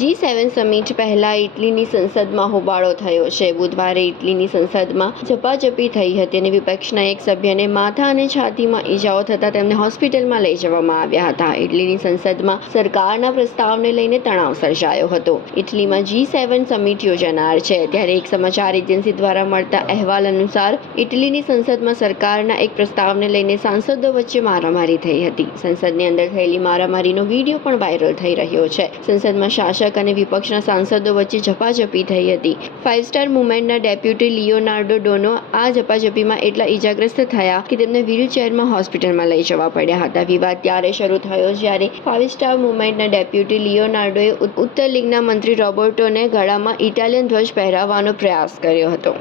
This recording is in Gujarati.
G7 સમિટ પહેલા ઇટલીની સંસદમાં હોબાળો થયો છે. બુધવારે ઇટલીની સંસદમાં ઝપાઝપી થઈ હતી અને વિપક્ષના એક સભ્યને માથા અને છાતીમાં ઈજાઓ થતાં તેમને હોસ્પિટલમાં લઈ જવામાં આવ્યા હતા. ઇટલીની સંસદમાં સરકારના પ્રસ્તાવને લઈને તણાવ સર્જાયો હતો. ઇટલીમાં G7 સમિટ યોજાનાર છે ત્યારે એક સમાચાર એજન્સી દ્વારા મળતા અહેવાલ અનુસાર ઇટલીની સંસદમાં સરકારના એક પ્રસ્તાવને લઈને સાંસદો વચ્ચે મારામારી થઈ હતી. સંસદની અંદર થયેલી મારામારીનો વિડીયો પણ વાયરલ થઈ રહ્યો છે. સંસદમાં શાસક અને વિપક્ષના સાંસદો વચ્ચે ઝપાઝપી થઈ હતી. 5 સ્ટાર મૂવમેન્ટના ડેપ્યુટી લિયોનાર્ડો ડોનો આ ઝપાઝપીમાં એટલા ઈજાગ્રસ્ત થયા કે તેમને વ્હીલચેરમાં હોસ્પિટલમાં લઈ જવા પડ્યા હતા. વિવાદ ત્યારે શરૂ થયો જ્યારે 5 સ્ટાર મૂવમેન્ટના ડેપ્યુટી લિયોનાર્ડોએ ઉત્તર લીગના મંત્રી રોબર્ટોને ગળામાં ઇટાલિયન ધ્વજ પહેરાવવાનો પ્રયાસ કર્યો હતો.